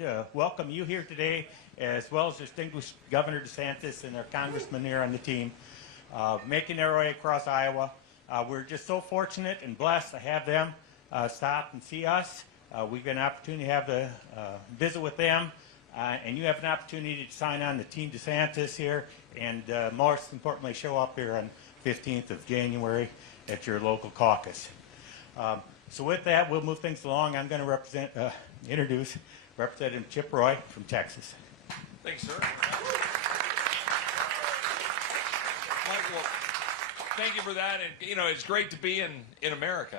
to welcome you here today, as well as distinguished Governor DeSantis and our congressmen here on the team, making their way across Iowa. We're just so fortunate and blessed to have them stop and see us. We've got an opportunity to have the visit with them, and you have an opportunity to sign on to Team DeSantis here, and most importantly, show up here on 15th of January at your local caucus. So with that, we'll move things along. I'm going to introduce Representative Chip Roy from Texas. Thanks, sir. Well, thank you for that. And it's great to be in America.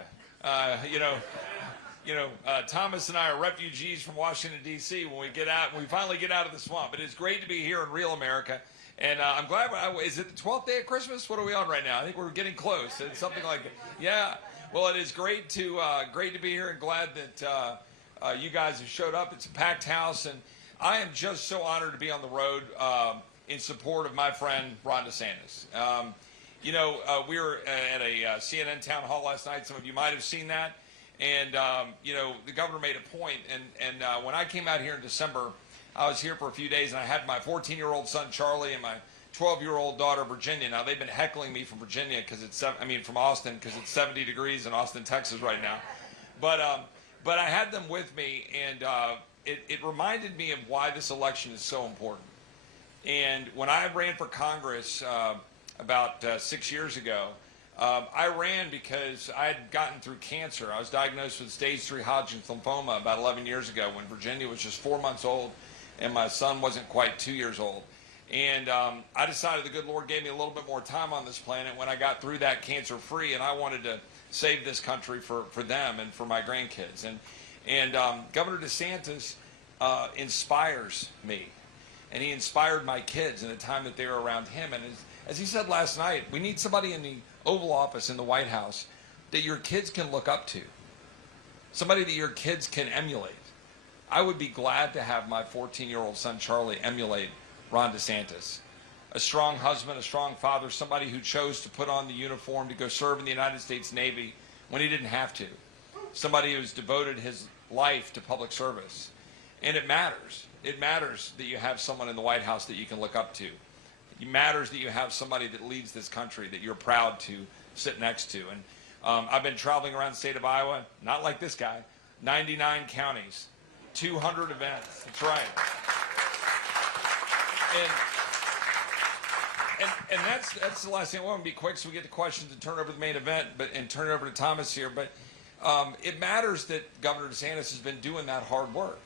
Thomas and I are refugees from Washington D.C. When we finally get out of the swamp. It is great to be here in real America. And I'm glad. Is it the 12th day of Christmas? What are we on right now? I think we're getting close. It's something like that. Yeah. Well, it is great to be here, and glad that you guys have showed up. It's a packed house, and I am just so honored to be on the road in support of my friend Ron DeSantis. We were at a CNN town hall last night. Some of you might have seen that, and the governor made a point. And when I came out here in December, I was here for a few days, and I had my 14-year-old son Charlie and my 12-year-old daughter Virginia. Now they've been heckling me from Virginia from Austin, because it's 70 degrees in Austin, Texas right now. But I had them with me, and it reminded me of why this election is so important. And when I ran for Congress about 6 years ago, I ran because I had gotten through cancer. I was diagnosed with stage 3 Hodgkin's lymphoma about 11 years ago, when Virginia was just 4 months old and my son wasn't quite 2 years old. And I decided the good Lord gave me a little bit more time on this planet when I got through that cancer-free, and I wanted to save this country for them and for my grandkids. And Governor DeSantis inspires me, and he inspired my kids in the time that they were around him. And as he said last night, we need somebody in the Oval Office in the White House that your kids can look up to, somebody that your kids can emulate. I would be glad to have my 14-year-old son Charlie emulate Ron DeSantis. A strong husband, a strong father, somebody who chose to put on the uniform to go serve in the United States Navy when he didn't have to. Somebody who's devoted his life to public service. And it matters. It matters that you have someone in the White House that you can look up to. It matters that you have somebody that leads this country that you're proud to sit next to. And I've been traveling around the state of Iowa, not like this guy, 99 counties, 200 events. That's right. And that's the last thing. I want to be quick so we get to questions and turn over the main event, and turn it over to Thomas here. But it matters that Governor DeSantis has been doing that hard work,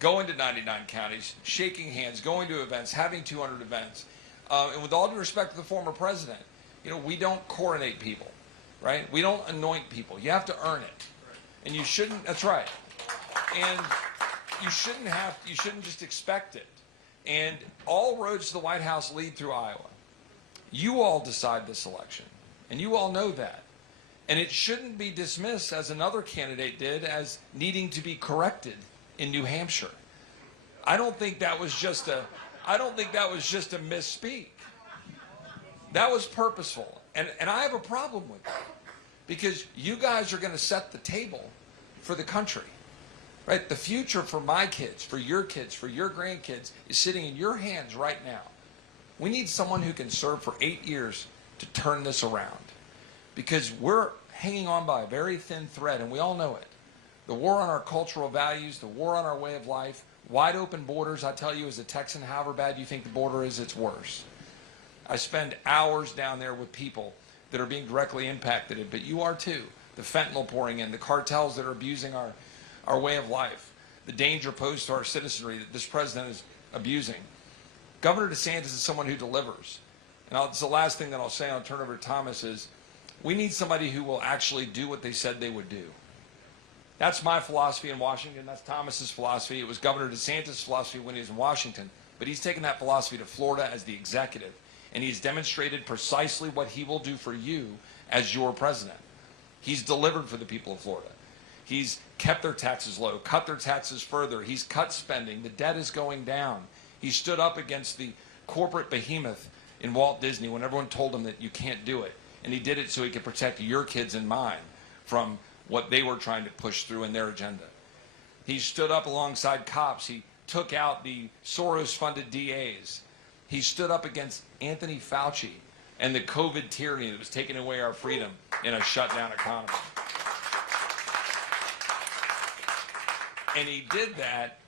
going to 99 counties, shaking hands, going to events, having 200 events. And with all due respect to the former president, we don't coronate people, right? We don't anoint people. You have to earn it, and you shouldn't. That's right. And you shouldn't just expect it. And all roads to the White House lead through Iowa. You all decide this election, and you all know that. And it shouldn't be dismissed, as another candidate did, as needing to be corrected in New Hampshire. I don't think that was just a misspeak. That was purposeful. And I have a problem with that, because you guys are going to set the table for the country. Right? The future for my kids, for your grandkids, is sitting in your hands right now. We need someone who can serve for 8 years to turn this around, because we're hanging on by a very thin thread, and we all know it. The war on our cultural values, the war on our way of life, wide open borders. I tell you, as a Texan, however bad you think the border is, it's worse. I spend hours down there with people that are being directly impacted, but you are too. The fentanyl pouring in, the cartels that are abusing our way of life, the danger posed to our citizenry that this president is abusing. Governor DeSantis is someone who delivers. And it's the last thing that I'll say, and I'll turn over to Thomas, is we need somebody who will actually do what they said they would do. That's my philosophy in Washington. That's Thomas's philosophy. It was Governor DeSantis' philosophy when he was in Washington. But he's taken that philosophy to Florida as the executive, and he's demonstrated precisely what he will do for you as your president. He's delivered for the people of Florida. He's kept their taxes low, cut their taxes further. He's cut spending. The debt is going down. He stood up against the corporate behemoth in Walt Disney when everyone told him that you can't do it. And he did it so he could protect your kids and mine from what they were trying to push through in their agenda. He stood up alongside cops. He took out the Soros-funded DAs. He stood up against Anthony Fauci and the COVID tyranny that was taking away our freedom in a shutdown economy. And he did that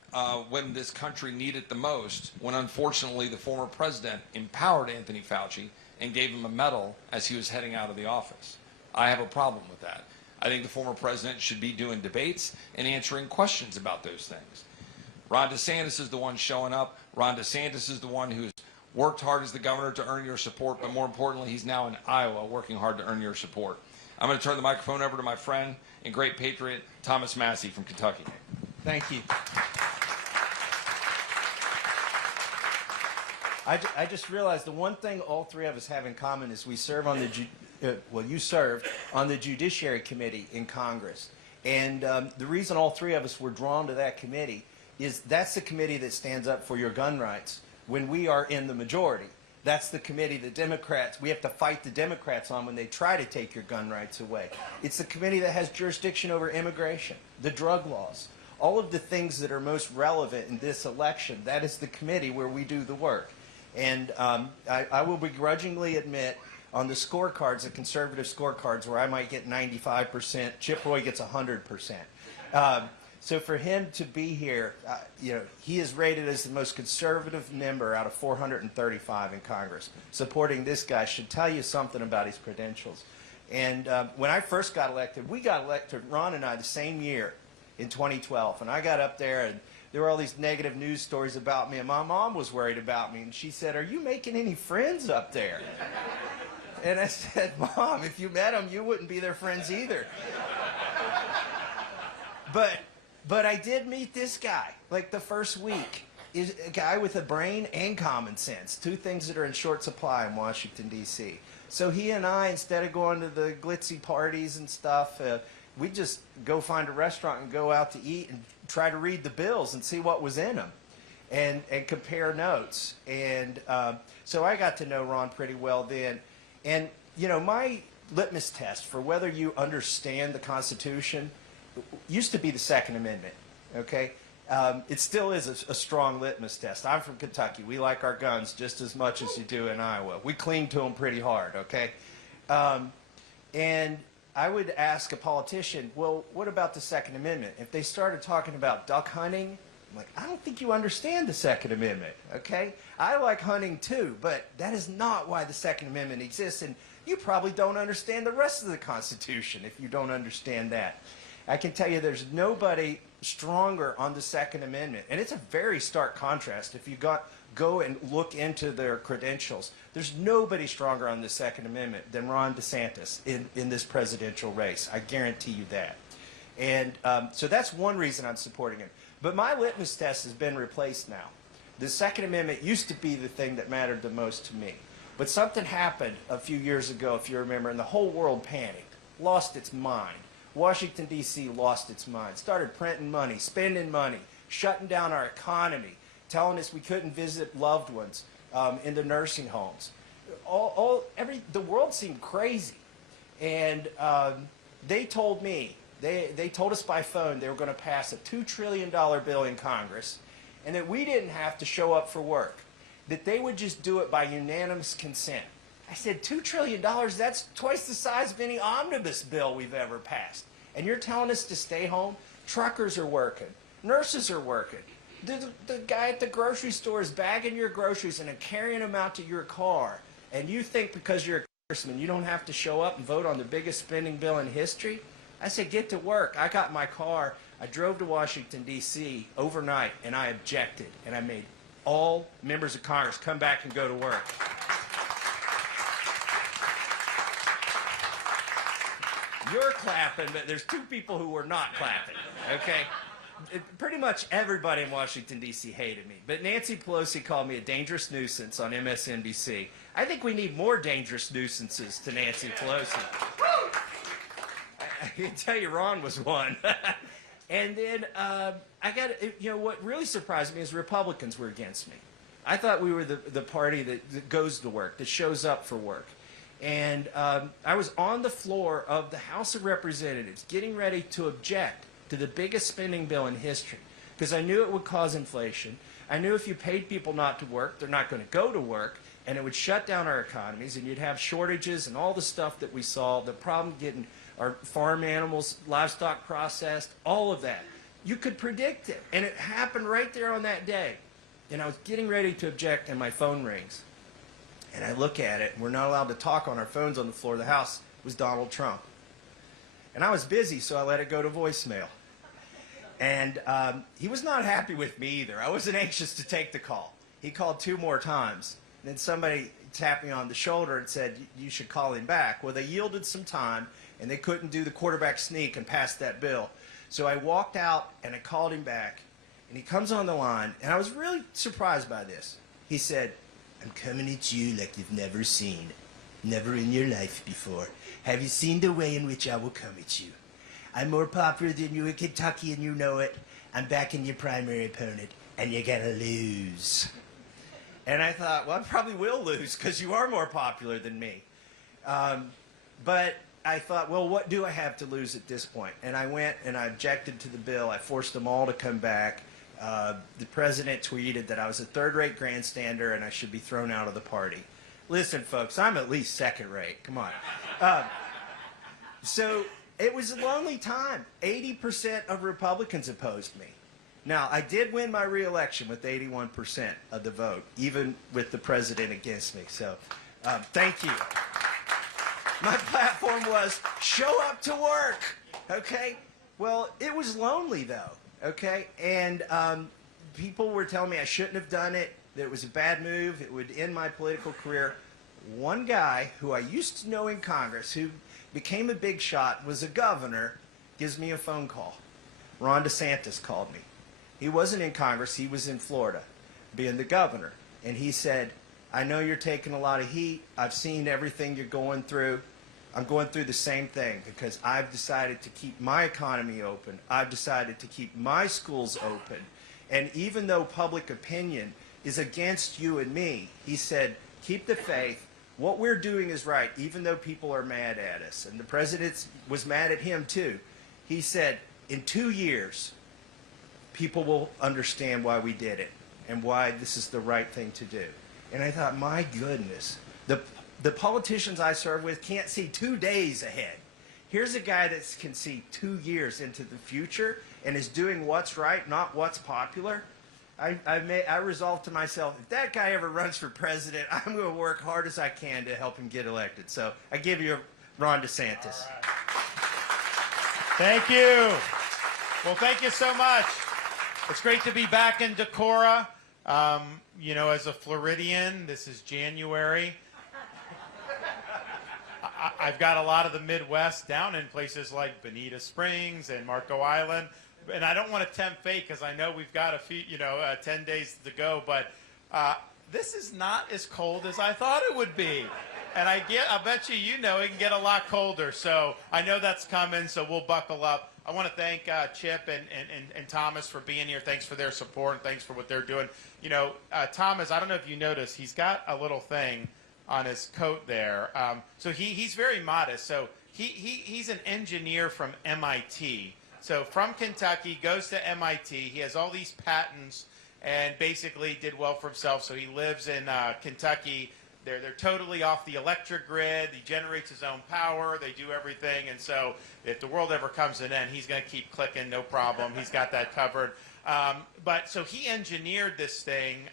when this country needed the most, when unfortunately the former president empowered Anthony Fauci and gave him a medal as he was heading out of the office. I have a problem with that. I think the former president should be doing debates and answering questions about those things. Ron DeSantis is the one showing up. Ron DeSantis is the one who's worked hard as the governor to earn your support, but more importantly, he's now in Iowa working hard to earn your support. I'm going to turn the microphone over to my friend and great patriot, Thomas Massie from Kentucky. Thank you. I just realized the one thing all three of us have in common is we serve on the, you served on the Judiciary Committee in Congress. And the reason all three of us were drawn to that committee is that's the committee that stands up for your gun rights when we are in the majority. That's the committee the Democrats, we have to fight the Democrats on when they try to take your gun rights away. It's the committee that has jurisdiction over immigration, the drug laws, all of the things that are most relevant in this election. That is the committee where we do the work. And I will begrudgingly admit on the scorecards, the conservative scorecards, where I might get 95%, Chip Roy gets 100%. So for him to be here, you know, he is rated as the most conservative member out of 435 in Congress. Supporting this guy should tell you something about his credentials. And when I first got elected, we got elected, Ron and I, the same year in 2012. And I got up there and there were all these negative news stories about me, and my mom was worried about me, and she said, "Are you making any friends up there?" And I said, "Mom, if you met them, you wouldn't be their friends either." But I did meet this guy, like the first week. Is a guy with a brain and common sense, two things that are in short supply in Washington, D.C. So he and I, instead of going to the glitzy parties and stuff, we'd just go find a restaurant and go out to eat and try to read the bills and see what was in them and compare notes. And so I got to know Ron pretty well then. And, you know, my litmus test for whether you understand the Constitution used to be the Second Amendment, okay? It still is a strong litmus test. I'm from Kentucky. We like our guns just as much as you do in Iowa. We cling to them pretty hard, okay? And I would ask a politician, well, what about the Second Amendment? If they started talking about duck hunting, I'm like, I don't think you understand the Second Amendment, okay? I like hunting too, but that is not why the Second Amendment exists, and you probably don't understand the rest of the Constitution if you don't understand that. I can tell you there's nobody stronger on the Second Amendment, and it's a very stark contrast. If you go and look into their credentials, there's nobody stronger on the Second Amendment than Ron DeSantis in this presidential race. I guarantee you that. And so that's one reason I'm supporting him. But my litmus test has been replaced now. The Second Amendment used to be the thing that mattered the most to me. But something happened a few years ago, if you remember, and the whole world panicked, lost its mind. Washington, D.C. lost its mind, started printing money, spending money, shutting down our economy, telling us we couldn't visit loved ones in the nursing homes. The world seemed crazy. And they told me, they told us by phone they were going to pass a $2 trillion bill in Congress and that we didn't have to show up for work, that they would just do it by unanimous consent. I said, $2 trillion, that's twice the size of any omnibus bill we've ever passed. And you're telling us to stay home? Truckers are working. Nurses are working. The guy at the grocery store is bagging your groceries and carrying them out to your car. And you think because you're a congressman you don't have to show up and vote on the biggest spending bill in history? I said, get to work. I got in my car. I drove to Washington, D.C. overnight, and I objected. And I made all members of Congress come back and go to work. You're clapping, but there's two people who were not clapping, okay? Pretty much everybody in Washington, D.C. hated me. But Nancy Pelosi called me a dangerous nuisance on MSNBC. I think we need more dangerous nuisances to Nancy Pelosi. I can tell you Ron was one. And then what really surprised me is Republicans were against me. I thought we were the party that goes to work, that shows up for work. And I was on the floor of the House of Representatives getting ready to object to the biggest spending bill in history because I knew it would cause inflation. I knew if you paid people not to work, they're not going to go to work, and it would shut down our economies, and you'd have shortages and all the stuff that we saw, the problem getting our farm animals, livestock processed, all of that. You could predict it, and it happened right there on that day. And I was getting ready to object, and my phone rings. And I look at it, and we're not allowed to talk on our phones on the floor of the House. It was Donald Trump. And I was busy, so I let it go to voicemail. And he was not happy with me either. I wasn't anxious to take the call. He called 2 more times. And then somebody tapped me on the shoulder and said, you should call him back. Well, they yielded some time, and they couldn't do the quarterback sneak and pass that bill. So I walked out, and I called him back. And he comes on the line, and I was really surprised by this. He said, I'm coming at you like you've never seen, never in your life before. Have you seen the way in which I will come at you? I'm more popular than you in Kentucky, and you know it. I'm backing your primary opponent, and you're going to lose. And I thought, well, I probably will lose because you are more popular than me. But I thought, well, what do I have to lose at this point? And I went and I objected to the bill. I forced them all to come back. The president tweeted that I was a third-rate grandstander and I should be thrown out of the party. Listen, folks, I'm at least second-rate. Come on. So it was a lonely time. 80% of Republicans opposed me. Now, I did win my re-election with 81% of the vote, even with the president against me. So thank you. My platform was show up to work, okay? Well, it was lonely, though, okay? And people were telling me I shouldn't have done it, that it was a bad move, it would end my political career. One guy who I used to know in Congress, who became a big shot, was a governor, gives me a phone call. Ron DeSantis called me. He wasn't in Congress, he was in Florida, being the governor. And he said, I know you're taking a lot of heat. I've seen everything you're going through. I'm going through the same thing because I've decided to keep my economy open. I've decided to keep my schools open. And even though public opinion is against you and me, he said, keep the faith. What we're doing is right, even though people are mad at us. And the president was mad at him too. He said, in 2 years, people will understand why we did it and why this is the right thing to do. And I thought, my goodness, the politicians I serve with can't see 2 days ahead. Here's a guy that can see 2 years into the future and is doing what's right, not what's popular. I resolved to myself, if that guy ever runs for president, I'm going to work hard as I can to help him get elected. So I give you Ron DeSantis. Right. Thank you. Well, thank you so much. It's great to be back in Decorah. You know, as a Floridian, this is January. I've got a lot of the Midwest down in places like Bonita Springs and Marco Island. And I don't want to tempt fate because I know we've got a few, 10 days to go. But this is not as cold as I thought it would be. And I bet you it can get a lot colder. So I know that's coming, so we'll buckle up. I want to thank Chip and Thomas for being here. Thanks for their support and thanks for what they're doing. Thomas, I don't know if you noticed, he's got a little thing on his coat there. So he's very modest. So he's an engineer from MIT. So from Kentucky, goes to MIT. He has all these patents and basically did well for himself. So he lives in Kentucky. They're totally off the electric grid. He generates his own power. They do everything. And so if the world ever comes to an end, he's going to keep clicking, no problem. He's got that covered. So he engineered this thing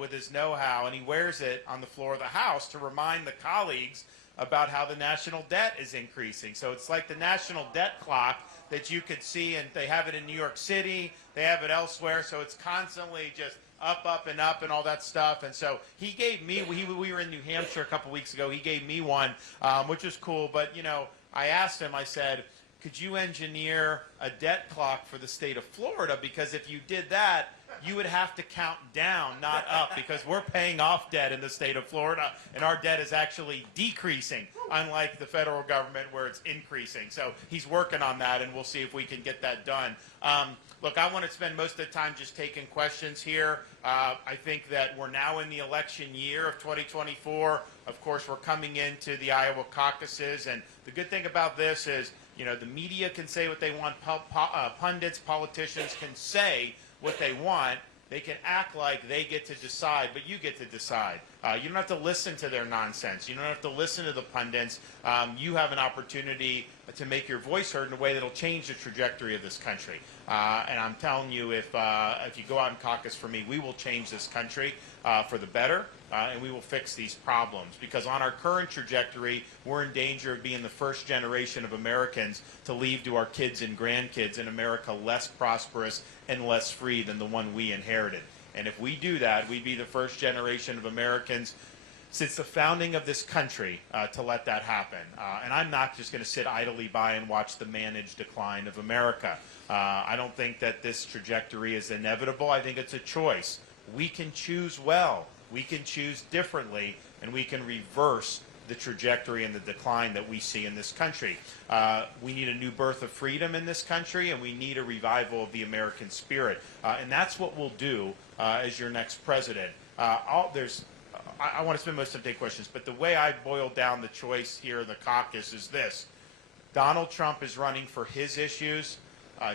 with his know-how, and he wears it on the floor of the House to remind the colleagues about how the national debt is increasing. So it's like the national debt clock that you could see, and they have it in New York City. They have it elsewhere. So it's constantly just up, and up, and all that stuff. And so he gave me, we were in New Hampshire a couple weeks ago. He gave me one, which was cool. But, I asked him, I said, could you engineer a debt clock for the state of Florida? Because if you did that, you would have to count down, not up, because we're paying off debt in the state of Florida, and our debt is actually decreasing, unlike the federal government where it's increasing. So he's working on that, and we'll see if we can get that done. Look, I want to spend most of the time just taking questions here. I think that we're now in the election year of 2024. Of course, we're coming into the Iowa caucuses, and the good thing about this is The media can say what they want. Pundits, politicians can say what they want. They can act like they get to decide, but you get to decide. You don't have to listen to their nonsense. You don't have to listen to the pundits. You have an opportunity to make your voice heard in a way that will change the trajectory of this country. And I'm telling you, if you go out and caucus for me, we will change this country for the better, and we will fix these problems. Because on our current trajectory, we're in danger of being the first generation of Americans to leave to our kids and grandkids in America less prosperous and less free than the one we inherited. And if we do that, we'd be the first generation of Americans since the founding of this country to let that happen. And I'm not just going to sit idly by and watch the managed decline of America. I don't think that this trajectory is inevitable. I think it's a choice. We can choose well. We can choose differently, and we can reverse the trajectory and the decline that we see in this country. We need a new birth of freedom in this country, and we need a revival of the American spirit. And that's what we'll do as your next president. I want to spend most of the day questions, but the way I boil down the choice here in the caucus is this. Donald Trump is running for his issues.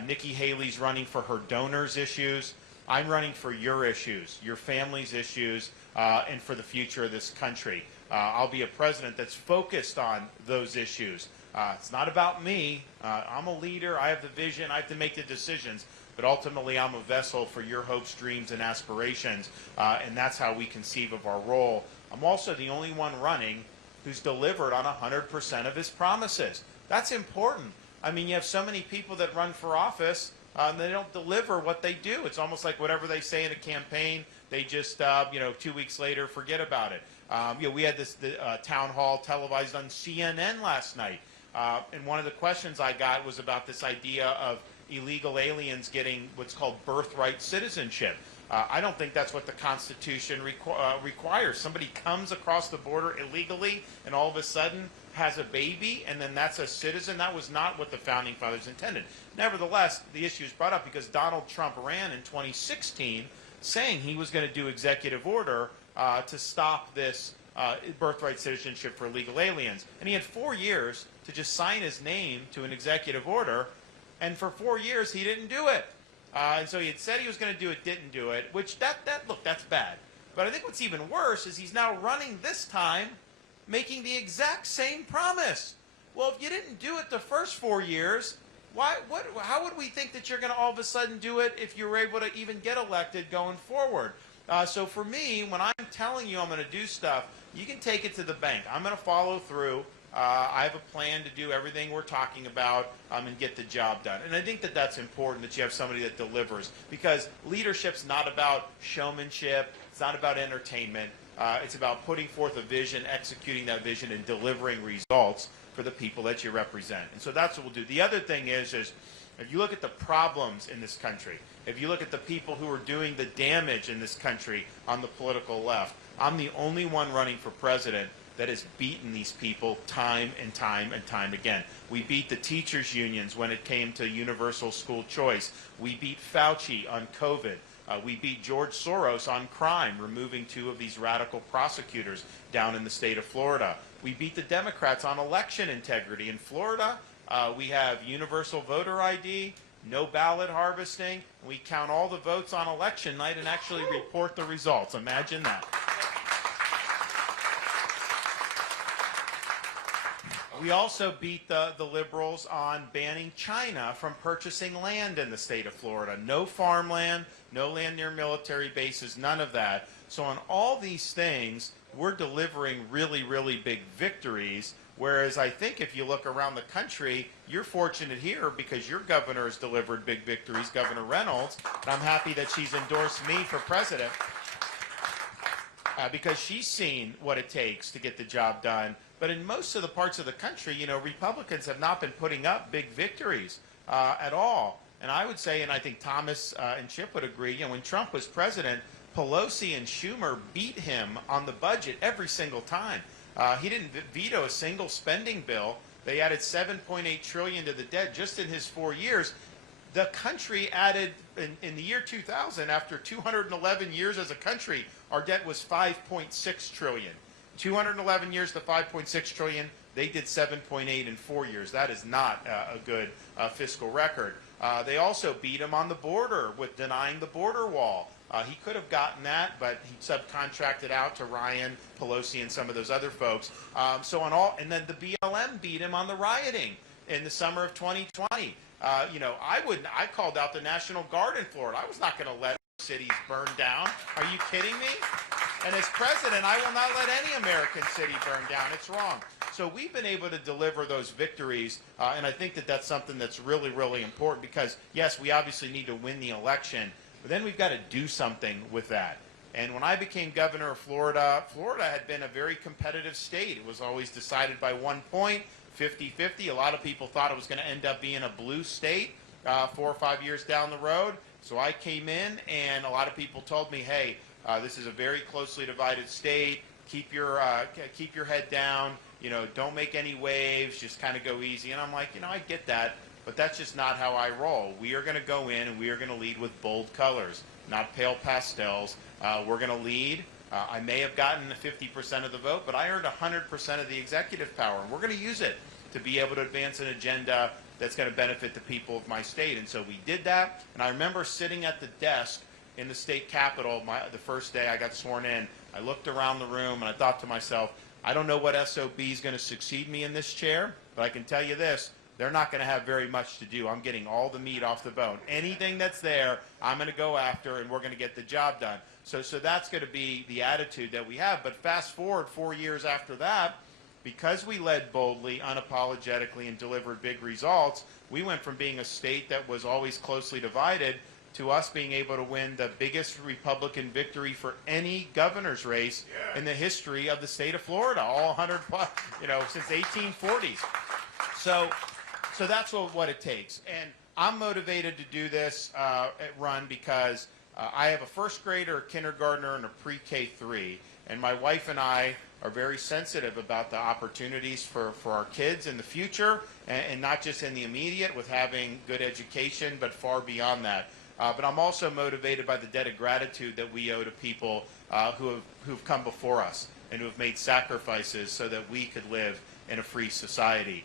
Nikki Haley's running for her donors' issues. I'm running for your issues, your family's issues, and for the future of this country. I'll be a president that's focused on those issues. It's not about me. I'm a leader. I have the vision. I have to make the decisions. But ultimately, I'm a vessel for your hopes, dreams, and aspirations, and that's how we conceive of our role. I'm also the only one running who's delivered on 100% of his promises. That's important. I mean, you have so many people that run for office, and they don't deliver what they do. It's almost like whatever they say in a campaign, they just, 2 weeks later, forget about it. We had this town hall televised on CNN last night, and one of the questions I got was about this idea of illegal aliens getting what's called birthright citizenship. I don't think that's what the Constitution requires. Somebody comes across the border illegally and all of a sudden has a baby, and then that's a citizen. That was not what the Founding Fathers intended. Nevertheless, the issue is brought up because Donald Trump ran in 2016 saying he was going to do executive order to stop this birthright citizenship for illegal aliens. And he had 4 years to just sign his name to an executive order, and for 4 years he didn't do it. And so he had said he was going to do it, didn't do it, which look, that's bad. But I think what's even worse is he's now running this time making the exact same promise. Well, if you didn't do it the first 4 years, how would we think that you're going to all of a sudden do it if you were able to even get elected going forward? So for me, when I'm telling you I'm going to do stuff, you can take it to the bank. I'm going to follow through. I have a plan to do everything we're talking about and get the job done. And I think that that's important, that you have somebody that delivers, because leadership's not about showmanship. It's not about entertainment. It's about putting forth a vision, executing that vision, and delivering results for the people that you represent. And so that's what we'll do. The other thing is if you look at the problems in this country, if you look at the people who are doing the damage in this country on the political left, I'm the only one running for president that has beaten these people time and time and time again. We beat the teachers' unions when it came to universal school choice. We beat Fauci on COVID. We beat George Soros on crime, removing 2 of these radical prosecutors down in the state of Florida. We beat the Democrats on election integrity. In Florida, we have universal voter ID, no ballot harvesting. We count all the votes on election night and actually report the results. Imagine that. We also beat the liberals on banning China from purchasing land in the state of Florida. No farmland, no land near military bases, none of that. So on all these things, we're delivering really, really big victories, whereas I think if you look around the country, you're fortunate here because your governor has delivered big victories, Governor Reynolds, and I'm happy that she's endorsed me for president because she's seen what it takes to get the job done. But in most of the parts of the country, Republicans have not been putting up big victories at all. And I would say, and I think Thomas and Chip would agree, when Trump was president, Pelosi and Schumer beat him on the budget every single time. He didn't veto a single spending bill. They added $7.8 trillion to the debt just in his 4 years. The country added, in the year 2000, after 211 years as a country, our debt was $5.6 trillion. 211 years to $5.6 trillion, They did 7.8 in 4 years. That is not a good fiscal record. They also beat him on the border with denying the border wall. He could have gotten that, but he subcontracted out to Ryan, Pelosi, and some of those other folks. And then the BLM beat him on the rioting in the summer of 2020. I called out the National Guard in Florida. I was not going to let cities burn down. Are you kidding me? And as president, I will not let any American city burn down. It's wrong. So we've been able to deliver those victories, and I think that that's something that's really, really important because, yes, we obviously need to win the election, but then we've got to do something with that. And when I became governor of Florida, Florida had been a very competitive state. It was always decided by 1 point, 50-50. A lot of people thought it was going to end up being a blue state 4 or 5 years down the road. So I came in, and a lot of people told me, hey, this is a very closely divided state. Keep your head down. Don't make any waves. Just kind of go easy. And I'm like, I get that, but that's just not how I roll. We are going to go in and we are going to lead with bold colors, not pale pastels. We're going to lead. I may have gotten 50% of the vote, but I earned 100% of the executive power, and we're going to use it to be able to advance an agenda that's going to benefit the people of my state. And so we did that. And I remember sitting at the desk in the state capitol the first day I got sworn in. I looked around the room and I thought to myself, I don't know what SOB is going to succeed me in this chair, but I can tell you this, they're not going to have very much to do. I'm getting all the meat off the bone. Anything that's there, I'm going to go after, and we're going to get the job done. So that's going to be the attitude that we have. But fast forward 4 years after that, because we led boldly, unapologetically, and delivered big results, we went from being a state that was always closely divided to us being able to win the biggest Republican victory for any governor's race in the history of the state of Florida, all 100 plus, since 1840s. So that's what it takes. And I'm motivated to do this run because I have a first grader, a kindergartner, and a pre-K3. And my wife and I are very sensitive about the opportunities for our kids in the future, and not just in the immediate with having good education, but far beyond that. But I'm also motivated by the debt of gratitude that we owe to people who've come before us and who have made sacrifices so that we could live in a free society.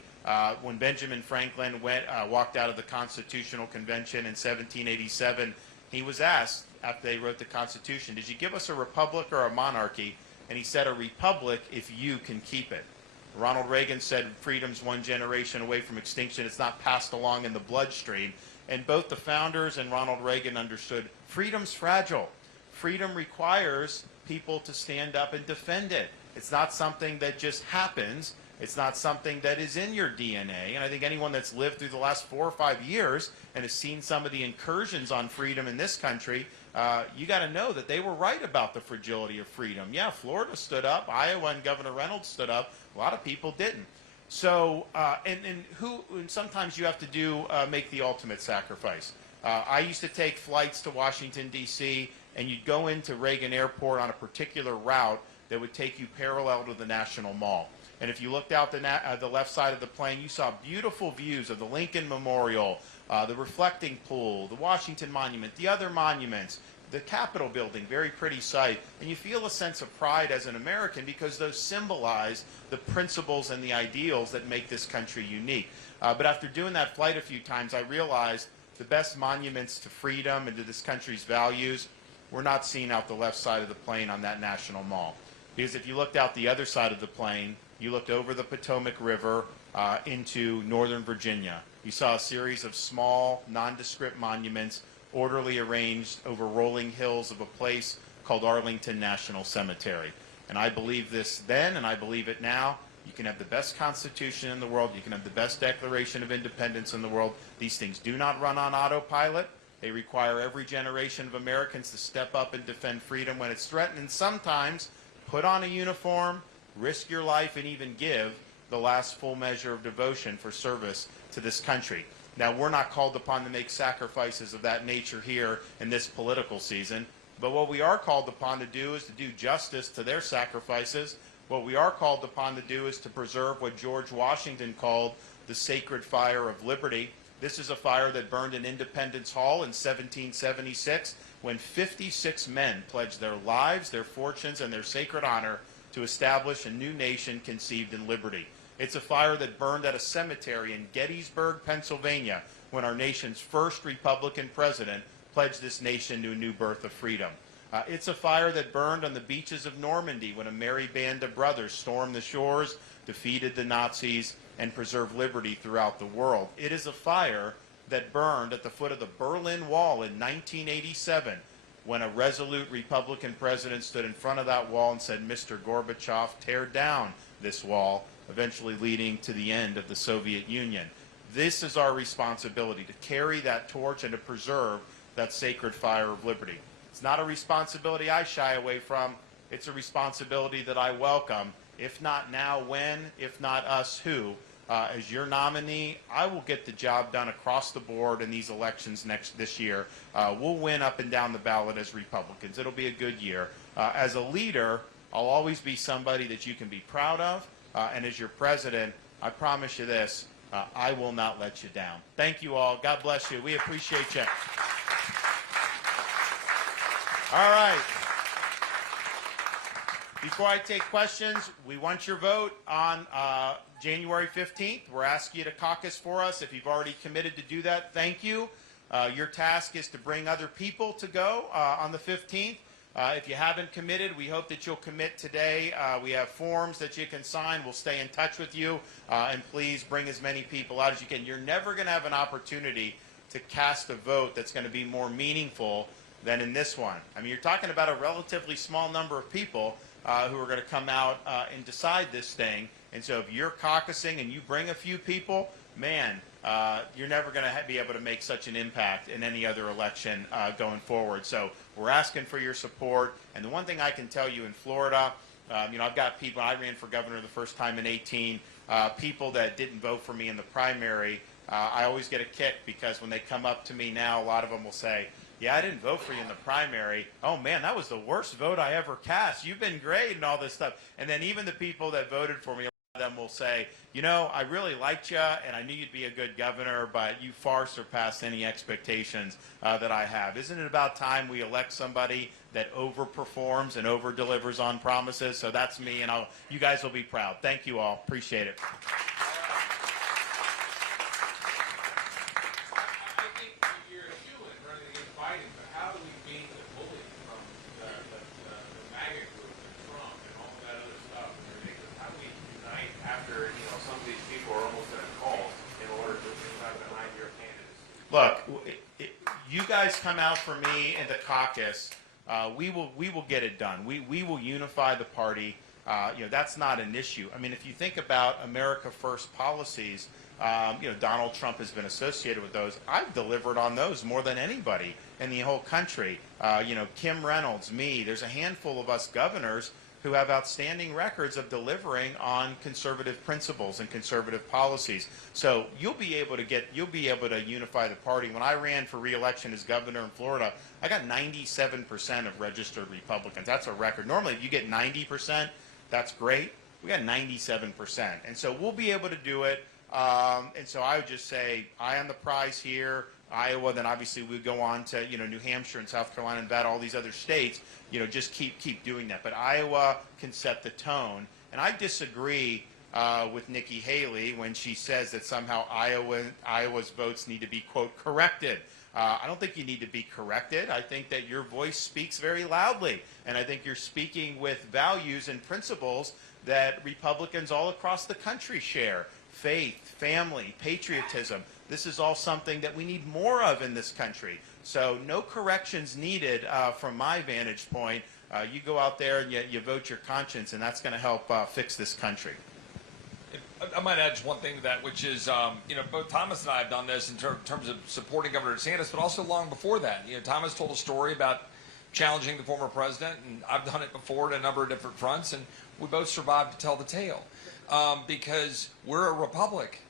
When Benjamin Franklin walked out of the Constitutional Convention in 1787, he was asked, after they wrote the Constitution, did you give us a republic or a monarchy? And he said, a republic if you can keep it. Ronald Reagan said, freedom's one generation away from extinction. It's not passed along in the bloodstream. And both the founders and Ronald Reagan understood freedom's fragile. Freedom requires people to stand up and defend it. It's not something that just happens. It's not something that is in your DNA. And I think anyone that's lived through the last 4 or 5 years and has seen some of the incursions on freedom in this country, you got to know that they were right about the fragility of freedom. Yeah, Florida stood up. Iowa and Governor Reynolds stood up. A lot of people didn't. So, and sometimes you have to make the ultimate sacrifice. I used to take flights to Washington, D.C., and you'd go into Reagan Airport on a particular route that would take you parallel to the National Mall. And if you looked out the left side of the plane, you saw beautiful views of the Lincoln Memorial, the reflecting pool, the Washington Monument, the other monuments, the Capitol building, very pretty sight. And you feel a sense of pride as an American because those symbolize the principles and the ideals that make this country unique. But after doing that flight a few times, I realized the best monuments to freedom and to this country's values were not seen out the left side of the plane on that National Mall. Because if you looked out the other side of the plane, you looked over the Potomac River into Northern Virginia. You saw a series of small, nondescript monuments orderly arranged over rolling hills of a place called Arlington National Cemetery. And I believe this then, and I believe it now. You can have the best Constitution in the world. You can have the best Declaration of Independence in the world. These things do not run on autopilot. They require every generation of Americans to step up and defend freedom when it's threatened, and sometimes put on a uniform, risk your life, and even give the last full measure of devotion for service to this country. Now, we're not called upon to make sacrifices of that nature here in this political season, but what we are called upon to do is to do justice to their sacrifices. What we are called upon to do is to preserve what George Washington called the sacred fire of liberty. This is a fire that burned in Independence Hall in 1776 when 56 men pledged their lives, their fortunes, and their sacred honor to establish a new nation conceived in liberty. It's a fire that burned at a cemetery in Gettysburg, Pennsylvania, when our nation's first Republican president pledged this nation to a new birth of freedom. It's a fire that burned on the beaches of Normandy when a merry band of brothers stormed the shores, defeated the Nazis, and preserved liberty throughout the world. It is a fire that burned at the foot of the Berlin Wall in 1987 when a resolute Republican president stood in front of that wall and said, "Mr. Gorbachev, tear down this wall," eventually leading to the end of the Soviet Union. This is our responsibility, to carry that torch and to preserve that sacred fire of liberty. It's not a responsibility I shy away from. It's a responsibility that I welcome. If not now, when? If not us, who? As your nominee, I will get the job done across the board in these elections this year. We'll win up and down the ballot as Republicans. It'll be a good year. As a leader, I'll always be somebody that you can be proud of. And as your president, I promise you this, I will not let you down. Thank you all. God bless you. We appreciate you. All right. Before I take questions, we want your vote on January 15th. We're asking you to caucus for us. If you've already committed to do that, thank you. Your task is to bring other people to go on the 15th. If you haven't committed, we hope that you'll commit today. We have forms that you can sign. We'll stay in touch with you. And please bring as many people out as you can. You're never going to have an opportunity to cast a vote that's going to be more meaningful than in this one. I mean, you're talking about a relatively small number of people who are going to come out and decide this thing. And so if you're caucusing and you bring a few people, man, you're never going to be able to make such an impact in any other election going forward. So we're asking for your support. And the one thing I can tell you in Florida, I've got people, I ran for governor the first time in 18, people that didn't vote for me in the primary. I always get a kick because when they come up to me now, a lot of them will say, "Yeah, I didn't vote for you in the primary. Oh, man, that was the worst vote I ever cast. You've been great," and all this stuff. And then even the people that voted for me, a lot of them will say, "I really liked you, and I knew you'd be a good governor, but you far surpassed any expectations that I have." Isn't it about time we elect somebody that overperforms and over-delivers on promises? So that's me, and you guys will be proud. Thank you all. Appreciate it. Look, you guys come out for me in the caucus. We will get it done. We will unify the party. That's not an issue. I mean, if you think about America First policies, Donald Trump has been associated with those. I've delivered on those more than anybody in the whole country. Kim Reynolds, me. There's a handful of us governors who have outstanding records of delivering on conservative principles and conservative policies. So you'll be able to unify the party. When I ran for re-election as governor in Florida, I got 97% of registered Republicans. That's a record. Normally, if you get 90%, that's great. We got 97%, and so we'll be able to do it. And so I would just say, eye on the prize here. Iowa, then obviously we go on to New Hampshire and South Carolina and Nevada, all these other states. Just keep doing that. But Iowa can set the tone, and I disagree with Nikki Haley when she says that somehow Iowa's votes need to be, quote, corrected. I don't think you need to be corrected. I think that your voice speaks very loudly, and I think you're speaking with values and principles that Republicans all across the country share. Faith, family, patriotism. This is all something that we need more of in this country. So no corrections needed from my vantage point. You go out there and you vote your conscience, and that's going to help fix this country. I might add just one thing to that, which is, both Thomas and I have done this in terms of supporting Governor DeSantis, but also long before that. Thomas told a story about challenging the former president, and I've done it before in a number of different fronts, and we both survived to tell the tale because we're a republic,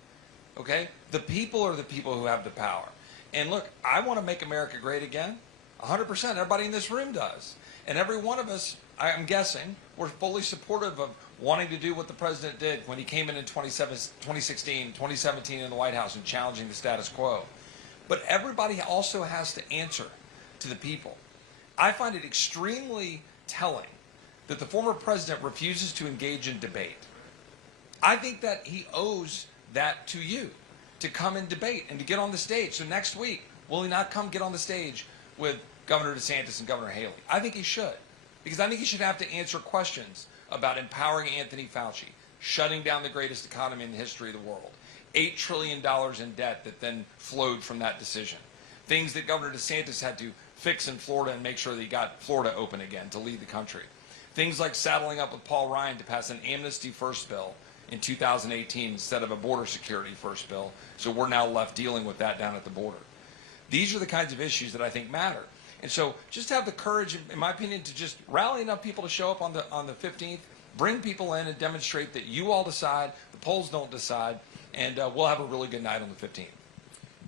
okay? The people are the people who have the power. And look, I want to make America great again, 100%. Everybody in this room does. And every one of us, I'm guessing, we're fully supportive of wanting to do what the president did when he came in 2016, 2017 in the White House and challenging the status quo. But everybody also has to answer to the people. I find it extremely telling that the former president refuses to engage in debate. I think that he owes that to you, to come and debate and to get on the stage. So next week, will he not come get on the stage with Governor DeSantis and Governor Haley? I think he should, because I think he should have to answer questions about empowering Anthony Fauci, shutting down the greatest economy in the history of the world, $8 trillion in debt that then flowed from that decision, things that Governor DeSantis had to fix in Florida and make sure that he got Florida open again to lead the country, things like saddling up with Paul Ryan to pass an amnesty first bill in 2018 instead of a border security first bill, so we're now left dealing with that down at the border. These are the kinds of issues that I think matter. And so just have the courage, in my opinion, to just rally enough people to show up on the 15th, bring people in and demonstrate that you all decide, the polls don't decide, and we'll have a really good night on the 15th.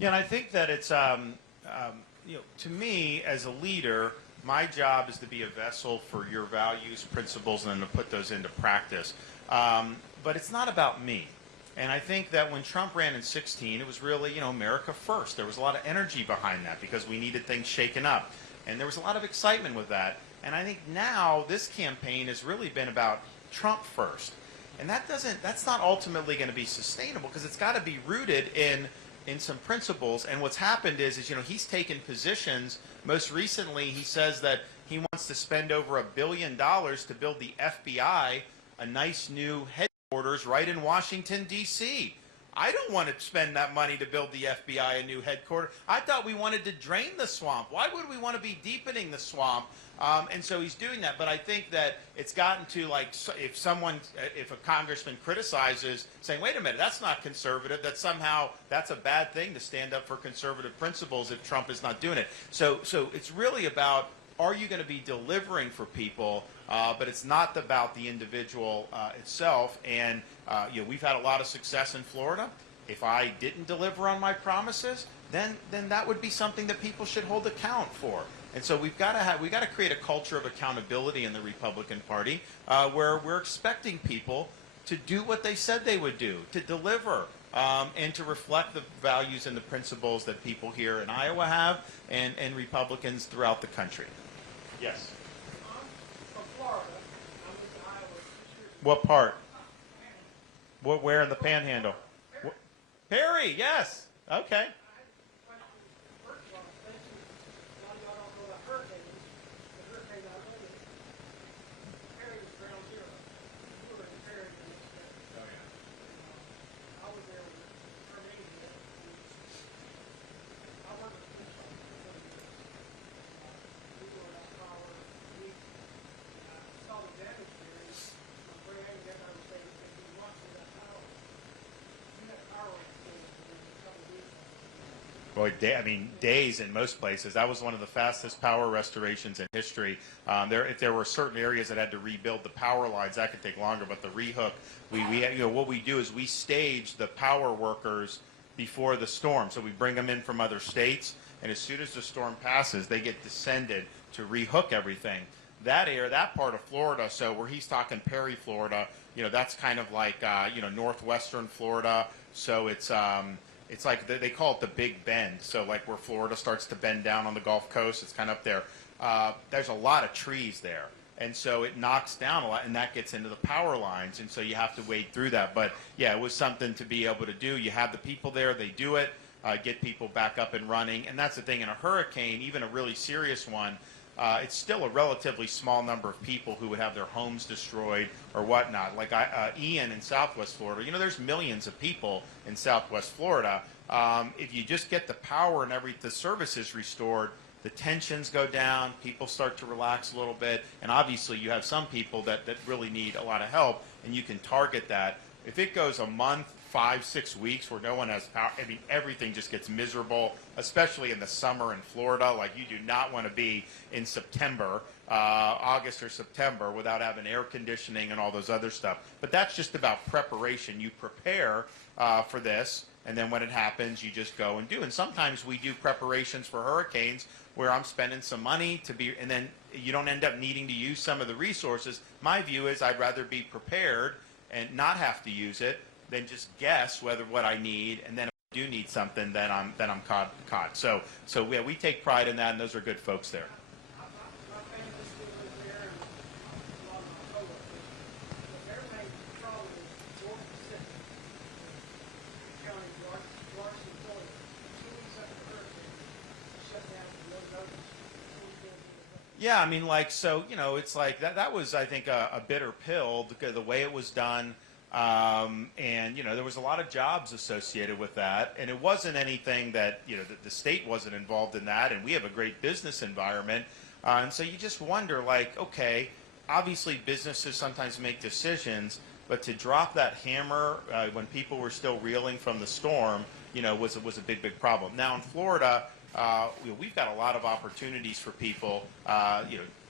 Yeah, and I think that it's, to me, as a leader, my job is to be a vessel for your values, principles, and then to put those into practice. But it's not about me. And I think that when Trump ran in 2016, it was really, America first. There was a lot of energy behind that because we needed things shaken up. And there was a lot of excitement with that. And I think now this campaign has really been about Trump first. And that's not ultimately going to be sustainable because it's got to be rooted in some principles. And what's happened is he's taken positions. Most recently, he says that he wants to spend over $1 billion to build the FBI a nice new headquarters right in Washington, D.C. I don't want to spend that money to build the FBI a new headquarters. I thought we wanted to drain the swamp. Why would we want to be deepening the swamp? And so he's doing that. But I think that it's gotten to if a congressman criticizes, saying, wait a minute, that's not conservative, that somehow that's a bad thing to stand up for conservative principles if Trump is not doing it. So it's really about, are you going to be delivering for people? But it's not about the individual itself. And we've had a lot of success in Florida. If I didn't deliver on my promises, then that would be something that people should hold account for. And so we've got to create a culture of accountability in the Republican Party where we're expecting people to do what they said they would do, to deliver, and to reflect the values and the principles that people here in Iowa have and Republicans throughout the country. Yes. What part? Where in the Panhandle? Perry, yes. Okay. Boy, days in most places. That was one of the fastest power restorations in history. If there were certain areas that had to rebuild the power lines, that could take longer. But the rehook, what we do is we stage the power workers before the storm. So we bring them in from other states, and as soon as the storm passes, they get descended to rehook everything. That part of Florida, so where he's talking Perry, Florida, that's kind of like northwestern Florida. So it's like they call it the Big Bend. So like where Florida starts to bend down on the Gulf Coast, it's kind of up there. There's a lot of trees there. And so it knocks down a lot, and that gets into the power lines. And so you have to wade through that. But, yeah, it was something to be able to do. You have the people there. They do it, get people back up and running. And that's the thing. In a hurricane, even a really serious one, it's still a relatively small number of people who would have their homes destroyed or whatnot. Like Ian in Southwest Florida, there's millions of people in Southwest Florida. If you just get the power and the services restored, the tensions go down, people start to relax a little bit, and obviously you have some people that really need a lot of help, and you can target that. If it goes a month, 5, 6 weeks where no one has power, everything just gets miserable, especially in the summer in Florida. Like, you do not want to be in September, August or September, without having air conditioning and all those other stuff. But that's just about preparation. You prepare for this, and then when it happens, you just go and do. And sometimes we do preparations for hurricanes where I'm spending some money and then you don't end up needing to use some of the resources. My view is I'd rather be prepared and not have to use it than just guess what I need, and then if I do need something, then I'm caught. So yeah, we take pride in that, and those are good folks there. Yeah, I mean, like, so, it's like that was, I think, a bitter pill, the way it was done. And, there was a lot of jobs associated with that. And it wasn't anything that, the state wasn't involved in that. And we have a great business environment. And so you just wonder, like, okay, obviously businesses sometimes make decisions, but to drop that hammer when people were still reeling from the storm, was a big, big problem. Now in Florida, we've got a lot of opportunities for people,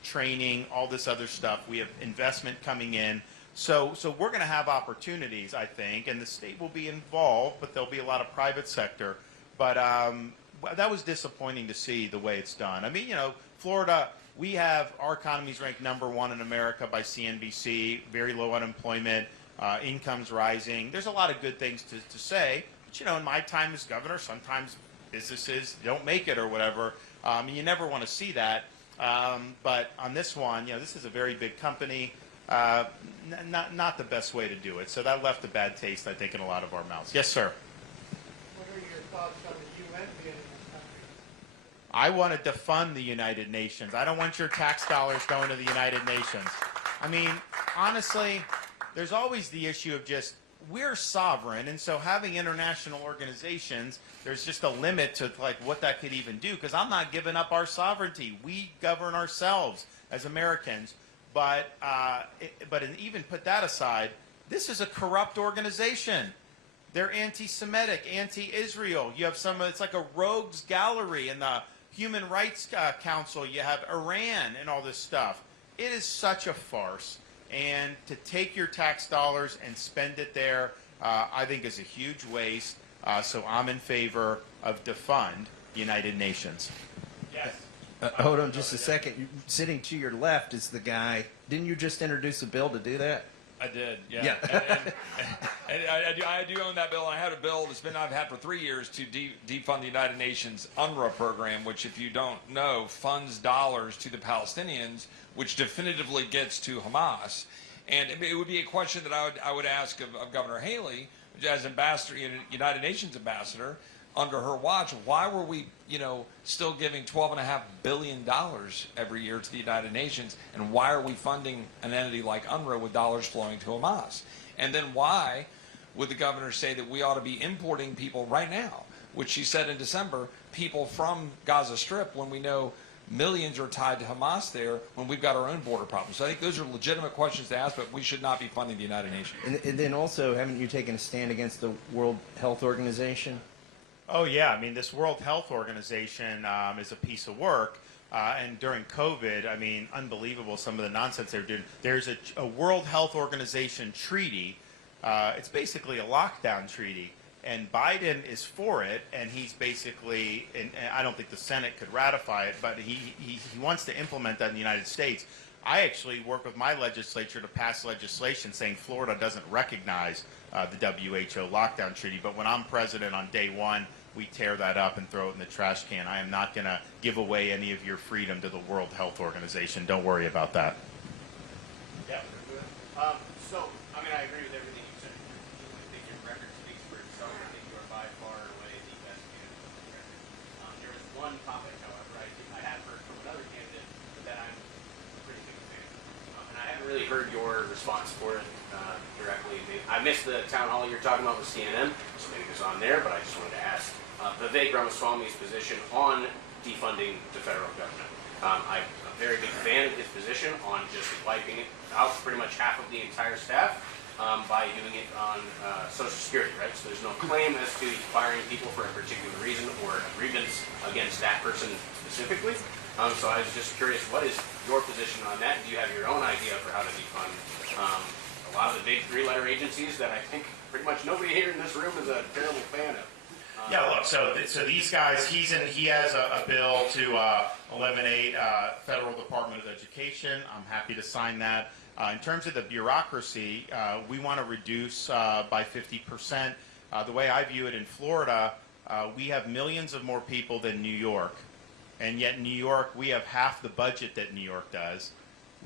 training, all this other stuff. We have investment coming in. So we're going to have opportunities, I think, and the state will be involved, but there'll be a lot of private sector. But that was disappointing to see the way it's done. I mean, Florida, we have our economy's ranked #1 in America by CNBC, very low unemployment, income's rising. There's a lot of good things to say. But, in my time as governor, sometimes businesses don't make it or whatever. You never want to see that. But on this one, this is a very big company. Not the best way to do it. So that left a bad taste, I think, in a lot of our mouths. Yes, sir. What are your thoughts on the UN being in this country? I want to defund the United Nations. I don't want your tax dollars going to the United Nations. I mean, honestly, there's always the issue of just, we're sovereign, and so having international organizations, there's just a limit to like what that could even do, because I'm not giving up our sovereignty. We govern ourselves as Americans. But even put that aside, this is a corrupt organization. They're anti-Semitic, anti-Israel. You have it's like a rogues gallery in the Human Rights Council. You have Iran and all this stuff. It is such a farce. And to take your tax dollars and spend it there, I think is a huge waste. So I'm in favor of defund the United Nations. Yes. Hold on just a second. Sitting to your left is the guy. Didn't you just introduce a bill to do that? I did, yeah. And I do own that bill. I had a bill I've had for 3 years to defund the United Nations UNRWA program, which, if you don't know, funds dollars to the Palestinians, which definitively gets to Hamas. And it would be a question that I would ask of Governor Haley, as ambassador, United Nations ambassador, under her watch. Why were we, still giving $12.5 billion every year to the United Nations, and why are we funding an entity like UNRWA with dollars flowing to Hamas? And then why would the governor say that we ought to be importing people right now, which she said in December, people from Gaza Strip, when we know millions are tied to Hamas there, when we've got our own border problems? So I think those are legitimate questions to ask, but we should not be funding the United Nations. And then also, haven't you taken a stand against the World Health Organization? Oh, yeah. I mean, this World Health Organization is a piece of work. And during COVID, I mean, unbelievable some of the nonsense they're doing. There's a World Health Organization treaty. It's basically a lockdown treaty. And Biden is for it, and he's basically, and I don't think the Senate could ratify it, but he wants to implement that in the United States. I actually work with my legislature to pass legislation saying Florida doesn't recognize the WHO lockdown treaty, but when I'm president on day one, we tear that up and throw it in the trash can. I am not going to give away any of your freedom to the World Health Organization. Don't worry about that. Yeah. I agree with everything you said. I think your record speaks for itself. I think you are by far and away the best candidate on the record. There was one topic, however, I had heard from another candidate that I'm a pretty big fan of. And I haven't really heard your response for it directly. I missed the town hall you're talking about with CNN, so maybe it was on there, but I just wanted to ask Vivek Ramaswamy's position on defunding the federal government. I'm a very big fan of his position on just wiping out pretty much half of the entire staff by doing it on Social Security, right? So there's no claim as to firing people for a particular reason or a grievance against that person specifically. So I was just curious, what is your position on that? Do you have your own idea for how to defund a lot of the big three-letter agencies that I think pretty much nobody here in this room is a terrible fan of? Yeah, look, so these guys, he has a bill to eliminate Federal Department of Education. I'm happy to sign that. In terms of the bureaucracy, we want to reduce by 50%. The way I view it in Florida, we have millions of more people than New York. And yet in New York, we have half the budget that New York does,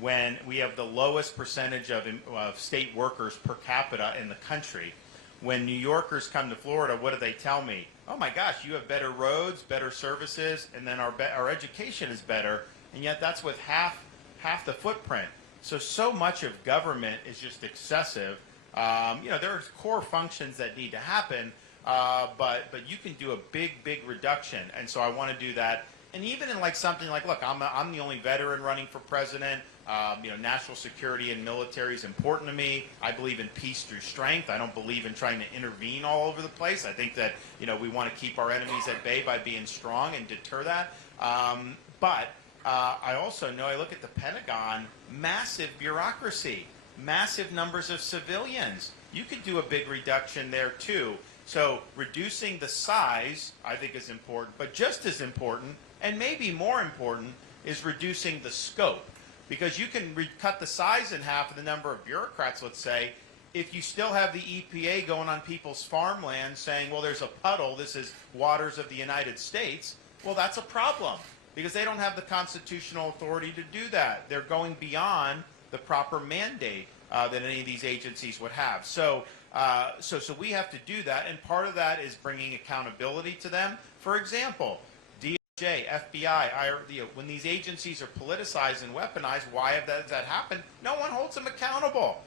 when we have the lowest percentage of state workers per capita in the country. When New Yorkers come to Florida, what do they tell me? Oh my gosh, you have better roads, better services, and then our education is better. and yet that's with half the footprint. So much of government is just excessive. There's core functions that need to happen, but you can do a big reduction, and so I want to do that. And even in like something like, look, I'm the only veteran running for president. National security and military is important to me. I believe in peace through strength. I don't believe in trying to intervene all over the place. I think that we want to keep our enemies at bay by being strong and deter that. But I also know, I look at the Pentagon, massive bureaucracy, massive numbers of civilians. You could do a big reduction there too. So reducing the size, I think, is important, but just as important, and maybe more important, is reducing the scope. Because you can cut the size in half of the number of bureaucrats, let's say, if you still have the EPA going on people's farmland saying, well, there's a puddle, this is waters of the United States, well, that's a problem. Because they don't have the constitutional authority to do that. They're going beyond the proper mandate that any of these agencies would have. So we have to do that, and part of that is bringing accountability to them. For example, DOJ, FBI, when these agencies are politicized and weaponized, why does that happen? No one holds them accountable.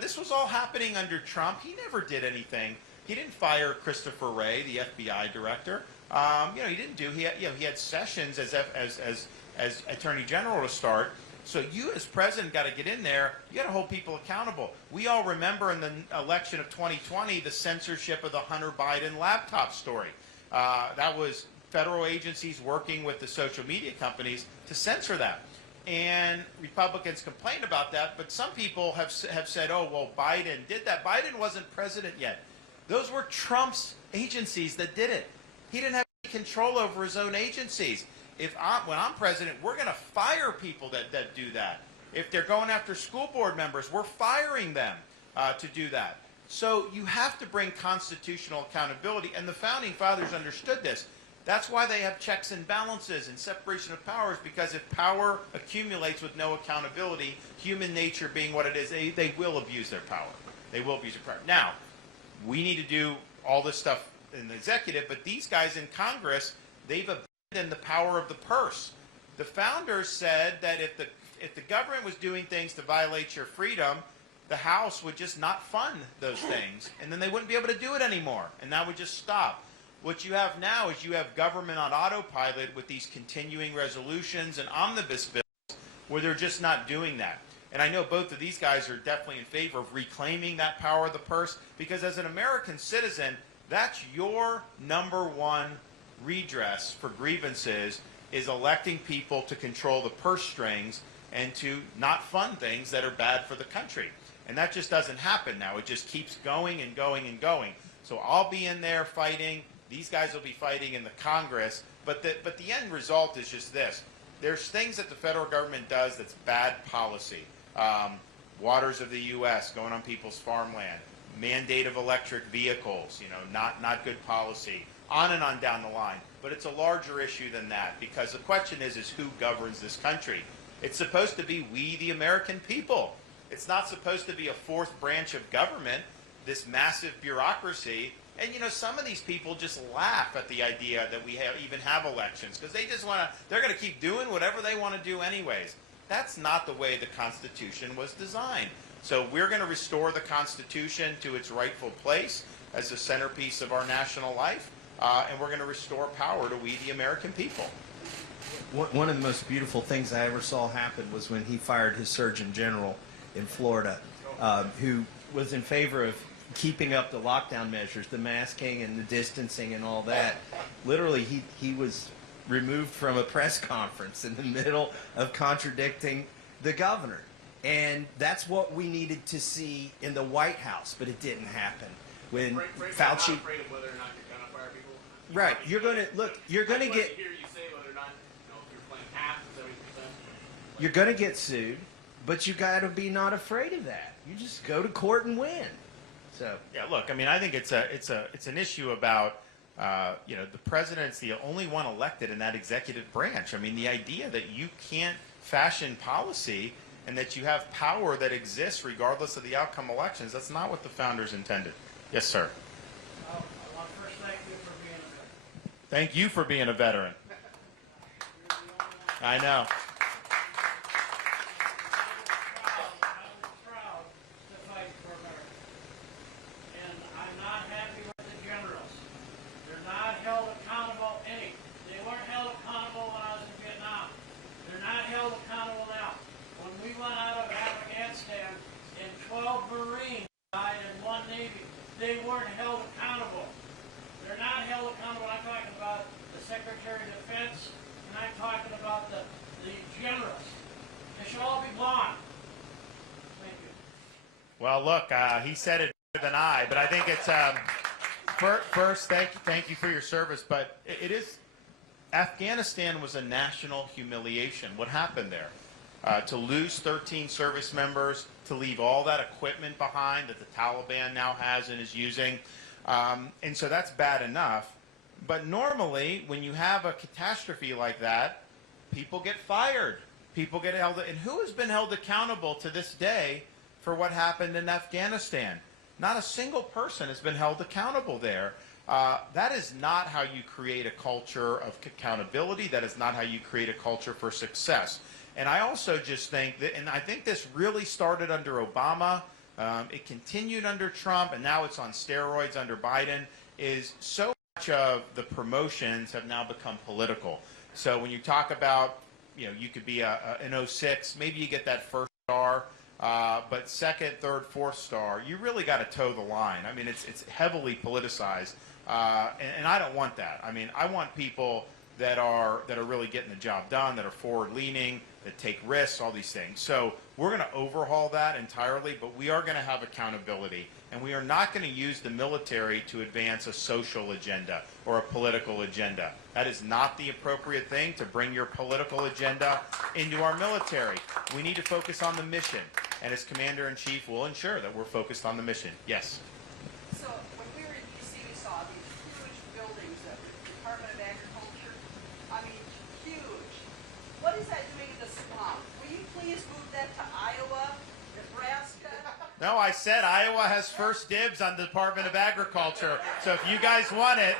This was all happening under Trump. He never did anything. He didn't fire Christopher Wray, the FBI director. He didn't do. He had Sessions as Attorney General to start. So you, as president, got to get in there. You got to hold people accountable. We all remember in the election of 2020 the censorship of the Hunter Biden laptop story. That was federal agencies working with the social media companies to censor that. And Republicans complained about that, but some people have said, oh, well, Biden did that. Biden wasn't president yet. Those were Trump's agencies that did it. He didn't have any control over his own agencies. When I'm president, we're going to fire people that do that. If they're going after school board members, we're firing them to do that. So you have to bring constitutional accountability, and the Founding Fathers understood this. That's why they have checks and balances and separation of powers, because if power accumulates with no accountability, human nature being what it is, they will abuse their power. They will abuse their power. Now, we need to do all this stuff in the executive, but these guys in Congress, they've abandoned the power of the purse. The founders said that if the government was doing things to violate your freedom, the House would just not fund those things, and then they wouldn't be able to do it anymore, and that would just stop. What you have now is you have government on autopilot with these continuing resolutions and omnibus bills where they're just not doing that. And I know both of these guys are definitely in favor of reclaiming that power of the purse, because as an American citizen, that's your number one redress for grievances, is electing people to control the purse strings and to not fund things that are bad for the country. And that just doesn't happen now. It just keeps going and going and going. So I'll be in there fighting. These guys will be fighting in the Congress. But the end result is just this. There's things that the federal government does that's bad policy. Waters of the U.S. going on people's farmland. Mandate of electric vehicles, not good policy. On and on down the line. But it's a larger issue than that, because the question is who governs this country? It's supposed to be we, the American people. It's not supposed to be a fourth branch of government, this massive bureaucracy. And some of these people just laugh at the idea that we even have elections, because they just they're going to keep doing whatever they want to do anyways. That's not the way the Constitution was designed. So we're going to restore the Constitution to its rightful place as the centerpiece of our national life, and we're going to restore power to we, the American people. One of the most beautiful things I ever saw happen was when he fired his Surgeon General in Florida, who was in favor of keeping up the lockdown measures, the masking and the distancing and all that. Literally, he was removed from a press conference in the middle of contradicting the governor. And that's what we needed to see in the White House, but it didn't happen. When Fauci... I'm not afraid of whether or not you're going to fire people. Right, you're going to... Look, you're going to get... I hear you say whether or not, if you're playing half to 70%. You're going to get sued, but you got to be not afraid of that. You just go to court and win. So yeah, look, I think it's an issue about the president's the only one elected in that executive branch. I mean, the idea that you can't fashion policy and that you have power that exists regardless of the outcome of elections, that's not what the founders intended. Yes, sir. I want to first thank you for being a veteran. Thank you for being a veteran. You're the only one. I know. Well, look, he said it better than I, but I think it's first. Thank you for your service, but it is. Afghanistan was a national humiliation. What happened there? To lose 13 service members, to leave all that equipment behind that the Taliban now has and is using, and so that's bad enough. But normally, when you have a catastrophe like that, people get fired. People get held. And who has been held accountable to this day for what happened in Afghanistan? Not a single person has been held accountable there. That is not how you create a culture of accountability. That is not how you create a culture for success. And I also just think that, and I think this really started under Obama, it continued under Trump, and now it's on steroids under Biden, is so much of the promotions have now become political. So when you talk about, you could be an 06, maybe you get that first star, but second, third, fourth star, you really got to toe the line. I mean, it's heavily politicized, and I don't want that. I mean, I want people that are really getting the job done, that are forward-leaning, that take risks, all these things. So we're going to overhaul that entirely, but we are going to have accountability, and we are not going to use the military to advance a social agenda or a political agenda. That is not the appropriate thing, to bring your political agenda into our military. We need to focus on the mission, and as Commander-in-Chief, we'll ensure that we're focused on the mission. Yes? So when we were in D.C., we saw these huge buildings at the Department of Agriculture. I mean, huge. What is that doing in the swamp? Will you please move that to Iowa, Nebraska? No, I said Iowa has first dibs on the Department of Agriculture. So if you guys want it,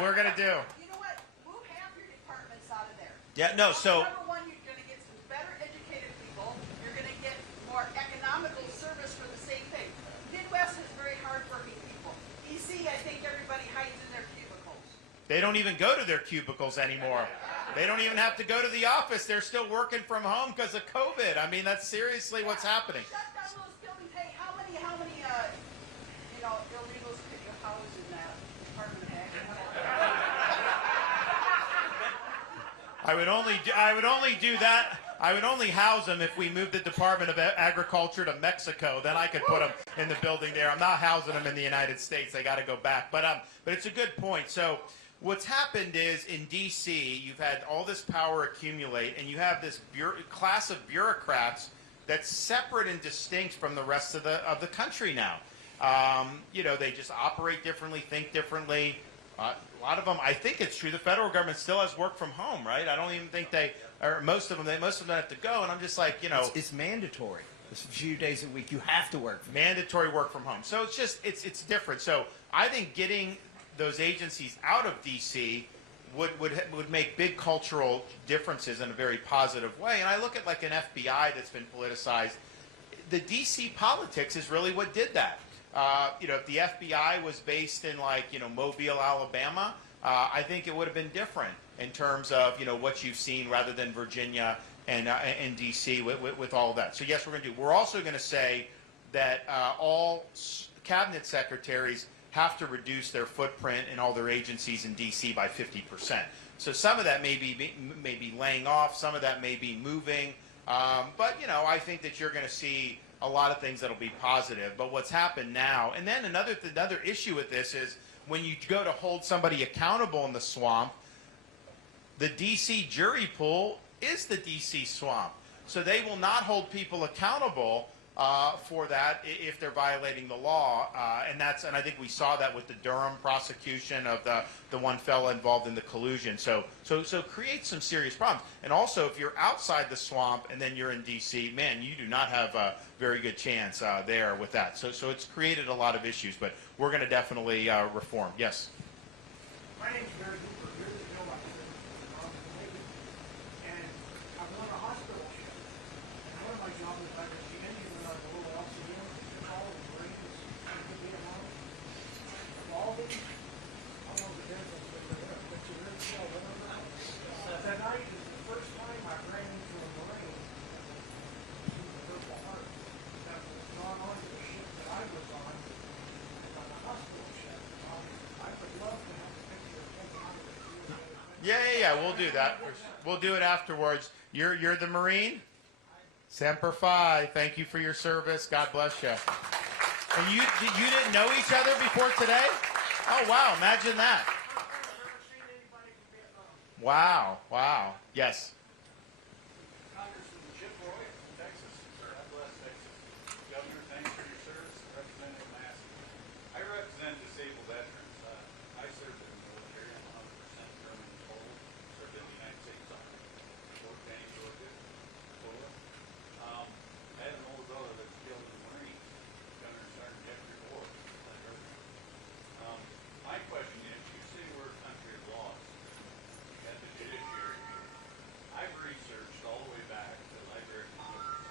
we're going to do. You know what? Move half your departments out of there. Yeah, no, so... Number one, you're going to get some better educated people. You're going to get more economical service for the same thing. Midwest has very hardworking people. D.C., I think everybody hides in their cubicles. They don't even go to their cubicles anymore. They don't even have to go to the office. They're still working from home because of COVID. I mean, that's seriously what's happening. Shut down those buildings. Hey, how many illegals could you house in that Department of Agriculture? I would only do that. I would only house them if we moved the Department of Agriculture to Mexico. Then I could put them in the building there. I'm not housing them in the United States. They got to go back. But it's a good point. So what's happened is in D.C., you've had all this power accumulate, and you have this class of bureaucrats that's separate and distinct from the rest of the country now. They just operate differently, think differently. A lot of them, I think it's true, the federal government still has work from home, right? I don't even think most of them have to go, and I'm just like, It's mandatory. It's a few days a week. You have to work. Mandatory work from home. So it's different. So I think getting those agencies out of D.C. would make big cultural differences in a very positive way. And I look at like an FBI that's been politicized. The D.C. politics is really what did that. If the FBI was based in Mobile, Alabama, I think it would have been different in terms of what you've seen rather than Virginia and D.C. with all of that. So yes, we're going to do. We're also going to say that all cabinet secretaries have to reduce their footprint in all their agencies in D.C. by 50%. So some of that may be laying off, some of that may be moving, but I think that you're going to see a lot of things that'll be positive. But what's happened now, and then another issue with this is when you go to hold somebody accountable in the swamp, the D.C. jury pool is the D.C. swamp. So they will not hold people accountable for that if they're violating the law, and I think we saw that with the Durham prosecution of the one fella involved in the collusion. So create some serious problems. And also, if you're outside the swamp and then you're in D.C., man, you do not have a very good chance there with that. So it's created a lot of issues, but we're going to definitely reform. Yes. My name's Barry Hooper. Years ago, I was in and I'm on a hospital ship. And one of my jobs is I was the engine when I was a little LCM, all the Marines, and be along. All the, I don't know the difference, but you're in jail, whatever. Tonight is the first time I ran into a Marine who was a Purple Heart that was gone on to the ship that I was on a hospital ship. I would love to have a picture taken out of it. Yeah. We'll do that. We'll do it afterwards. You're the Marine? Semper Fi. Thank you for your service. God bless you. And you didn't know each other before today? Oh, wow. Imagine that. Wow. Wow. Yes. Congressman Chip Roy from Texas. God bless Texas. Governor, thanks for your service. Representative Massie. I represent disabled veterans. I served in the military. I'm 100% German and Polish. Served in the United States Army. Fort Benning, Georgia. Decorah. I had an older brother that was killed in the Marines. Gunner Sergeant Jeffrey Ward. My question is, you say we're a country of laws. You got the judiciary. I've researched all the way back to the Library of Congress.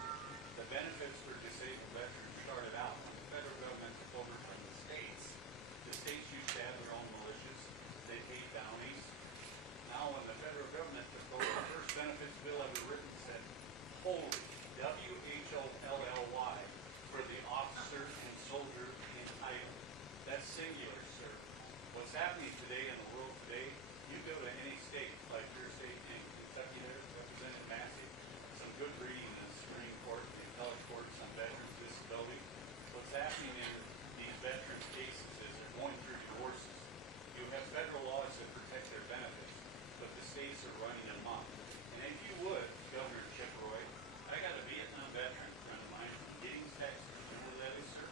The benefits for disabled veterans started out when the federal government took over from the states. The states used to have their own militias. They paid bounties. Now when the federal government took over, the first benefits bill ever written said, wholly, W-H-O-L-L-Y, for the officer and soldier entitled. That's singular, sir. What's happening today in the world today, you go to any state, like your state in Kentucky there, Representative Massie, some good reading in the Supreme Court, the appellate courts on veterans' disability. What's happening in these veterans' cases is they're going through divorces. You have federal laws that protect their benefits, but the states are running amok. And if you would, Governor Chip Roy, I got a Vietnam veteran friend of mine from Giddings, Texas. You know who that is, sir?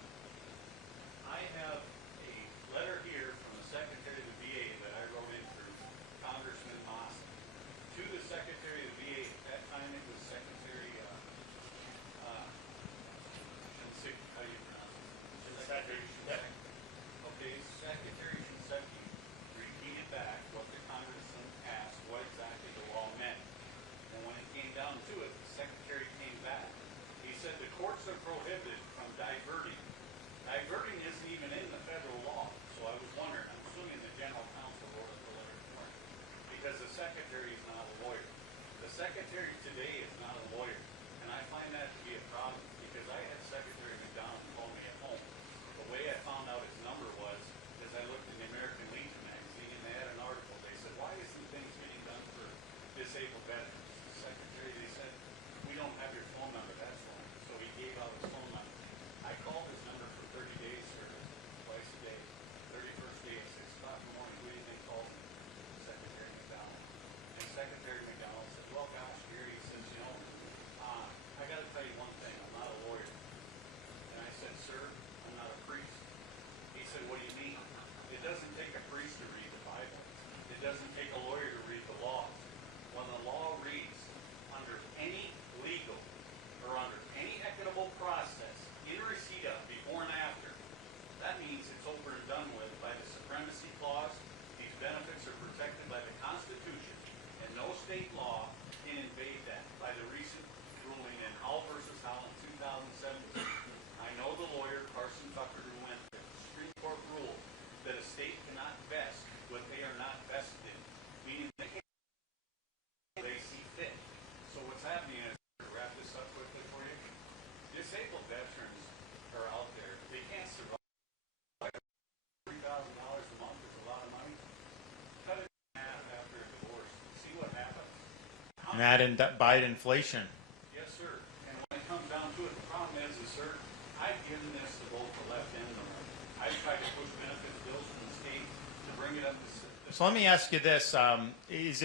I have a letter here from the Secretary of the VA that I wrote in through Congressman Massie to the Secretary of the VA. At that time, it was Secretary, how do you pronounce it? Secretary Shinseki. Okay, Secretary Shinseki repeated back what the Congressman asked, what exactly the law meant. And when it came down to it, the Secretary came back. He said the courts are prohibited from diverting. Diverting isn't even in the federal law. So I was wondering, I'm assuming the general counsel wrote up the letter for him, because the secretary is not a lawyer. The secretary today is not a lawyer, and I find that to be a problem, because I had Secretary McDonald call me at home. The way I found out his number was, as I looked in the American Legion magazine, and they had an article. They said, why isn't things getting done for disabled veterans? The secretary, they said, we don't have your phone number, that's wrong. So he gave out his phone number. I called his number for 30 days, sir, twice a day. 31st day at 6 o'clock in the morning, who do you think called me? Secretary McDonald. And Secretary McDonald said, well, gosh, Gary, he says, you know, I got to tell you one thing, I'm not a lawyer. And I said, sir, I'm not a priest. He said, what do you mean? It doesn't take a priest to read the Bible. It doesn't take a lawyer to read the laws. When the law reads under any legal or under any equitable process, in receipt of, before and after, that means it's over and done with by the supremacy clause. These benefits are protected by the Constitution, and no state law can invade that. By the recent ruling in Hall versus Hall in 2017, I know the lawyer, Carson Tucker, who went there. The Supreme Court ruled that a state cannot vest what they are not vested in, meaning they can't they see fit. So what's happening is, to wrap this up quickly for you, disabled veterans are out there. They can't survive. $3,000 a month is a lot of money. Cut it in half after a divorce. See what happens. And that by inflation. Yes, sir. And when it comes down to it, the problem is, sir, I've given this to both the left and the right. I've tried to push benefits bills from the state to bring it up to. So let me ask you this: is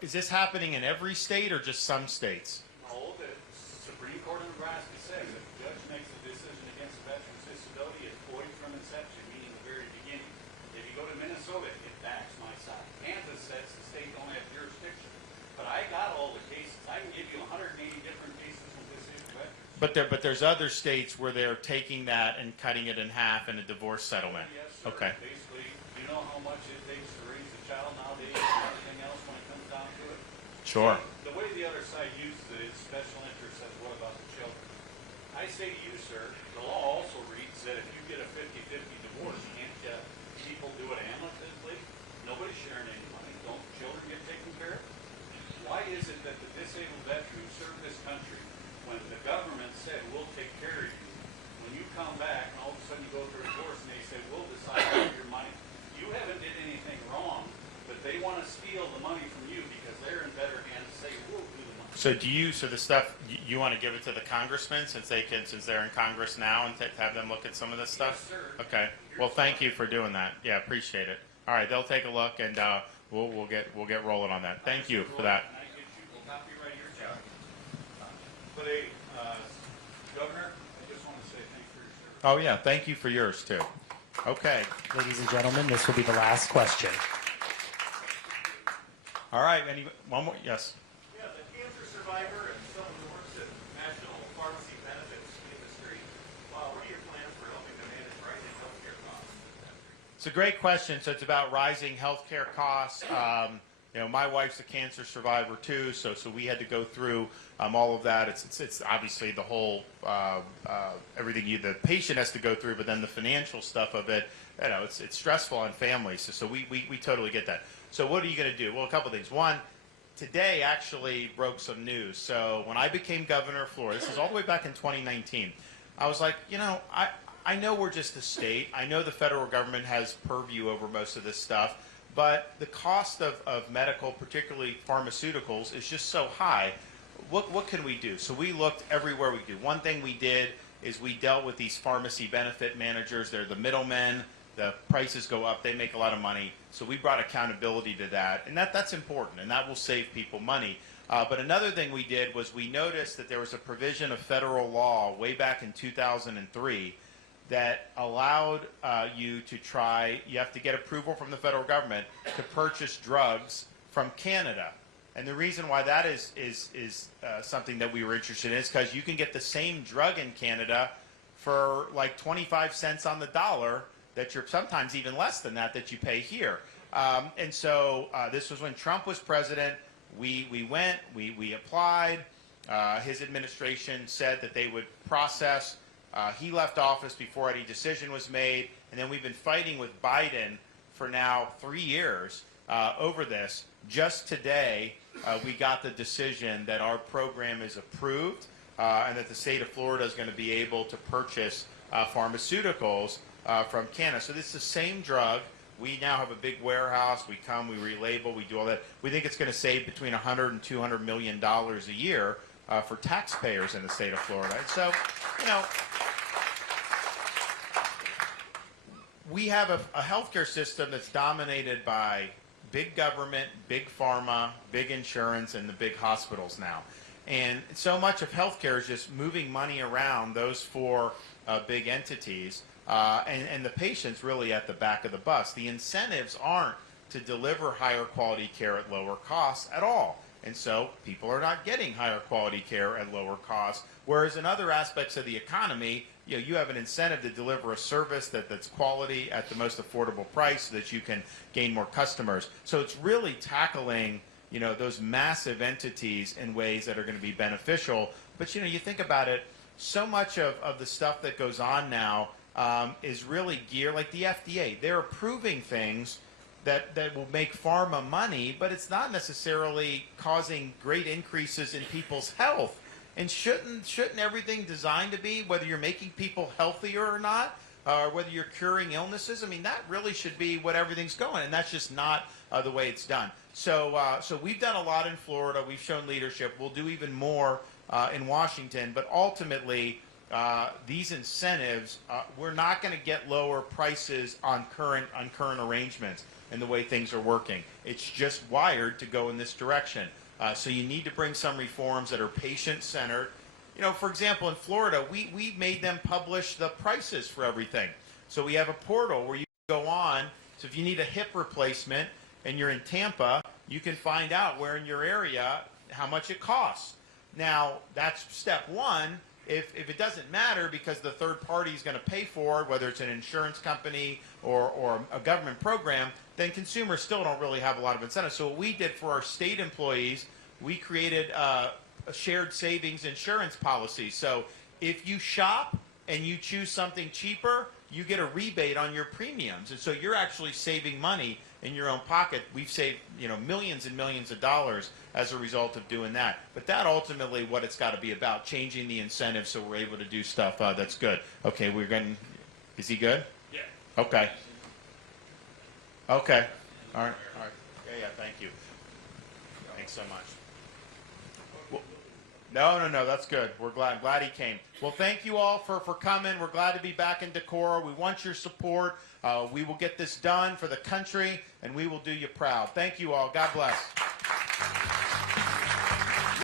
this happening in every state or just some states? No, the Supreme Court of Nebraska says if a judge makes a decision against a veteran's disability, it's void from inception, meaning the very beginning. If you go to Minnesota, it backs my side. Kansas says the state don't have jurisdiction. But I got all the cases. I can give you 180 different cases with disabled veterans. But there's other states where they're taking that and cutting it in half in a divorce settlement. Yes, sir. Okay. Basically, you know how much it takes to raise a child nowadays and everything else when it comes down to it? Sure. The way the other side uses it is special interest says, what about the children? I say to you, sir, the law also reads that if you get a 50-50 divorce, can't people do it amicably? Nobody's sharing any money. Don't the children get taken care of? Why is it that the disabled veteran who served this country, when the government said, we'll take care of you, when you come back and all of a sudden you go through a divorce and they say, we'll decide on your money, you haven't did anything wrong, but they want to steal the money from you because they're in better hands to say, we'll do the money. So so the stuff, you want to give it to the congressmen since they're in Congress now and have them look at some of this stuff? Yes, sir. Okay. Well, thank you for doing that. Yeah, appreciate it. All right, they'll take a look and we'll get rolling on that. Thank you for that. I get you a copy right here, Joe. But hey, Governor, I just want to say thank you for your service. Oh yeah, thank you for yours too. Okay. Ladies and gentlemen, this will be the last question. All right. One more? Yes. Yeah, the cancer survivor and someone who works at National Pharmacy Benefits Industry. What are your plans for helping to manage rising healthcare costs in this country? It's a great question. So it's about rising healthcare costs. My wife's a cancer survivor too, so we had to go through all of that. It's obviously the whole everything the patient has to go through, but then the financial stuff of it. It's stressful on families. So we totally get that. So what are you going to do? Well, a couple things. One, today actually broke some news. So when I became governor of Florida, this is all the way back in 2019, I was like, I know we're just a state. I know the federal government has purview over most of this stuff, but the cost of medical, particularly pharmaceuticals, is just so high. What can we do? So we looked everywhere we could. One thing we did is we dealt with these pharmacy benefit managers. They're the middlemen. The prices go up. They make a lot of money. So we brought accountability to that. And that's important, and that will save people money. But another thing we did was we noticed that there was a provision of federal law way back in 2003 that allowed you have to get approval from the federal government to purchase drugs from Canada. And the reason why that is something that we were interested in is because you can get the same drug in Canada for like 25 cents on the dollar that you're sometimes even less than that you pay here. And so this was when Trump was president. We went, we applied. His administration said that they would process. He left office before any decision was made. And then we've been fighting with Biden for now 3 years over this. Just today, we got the decision that our program is approved and that the state of Florida is going to be able to purchase pharmaceuticals from Canada. So this is the same drug. We now have a big warehouse. We come, we relabel, we do all that. We think it's going to save between $100 and $200 million a year for taxpayers in the state of Florida. And so, we have a healthcare system that's dominated by big government, big pharma, big insurance, and the big hospitals now. And so much of healthcare is just moving money around those four big entities. And the patient's really at the back of the bus. The incentives aren't to deliver higher quality care at lower costs at all. And so people are not getting higher quality care at lower costs. Whereas in other aspects of the economy, you have an incentive to deliver a service that's quality at the most affordable price so that you can gain more customers. So it's really tackling those massive entities in ways that are going to be beneficial. But you think about it, so much of the stuff that goes on now is really geared, like the FDA. They're approving things that will make pharma money, but it's not necessarily causing great increases in people's health. And shouldn't everything designed to be, whether you're making people healthier or not, or whether you're curing illnesses? I mean, that really should be what everything's going, and that's just not the way it's done. So we've done a lot in Florida. We've shown leadership. We'll do even more in Washington. But ultimately, these incentives, we're not going to get lower prices on current arrangements and the way things are working. It's just wired to go in this direction. So you need to bring some reforms that are patient-centered. For example, in Florida, we made them publish the prices for everything. So we have a portal where you go on. So if you need a hip replacement and you're in Tampa, you can find out where in your area how much it costs. Now, that's step one. If it doesn't matter because the third party is going to pay for it, whether it's an insurance company or a government program, then consumers still don't really have a lot of incentive. So what we did for our state employees, we created a shared savings insurance policy. So if you shop and you choose something cheaper, you get a rebate on your premiums. And so you're actually saving money in your own pocket. We've saved millions and millions of dollars as a result of doing that. But that ultimately what it's got to be about, changing the incentives so we're able to do stuff that's good. Okay, is he good? Yeah. Okay. Okay. All right. Yeah, thank you. Thanks so much. No, that's good. We're glad he came. Well, thank you all for coming. We're glad to be back in Decorah. We want your support. We will get this done for the country, and we will do you proud. Thank you all. God bless.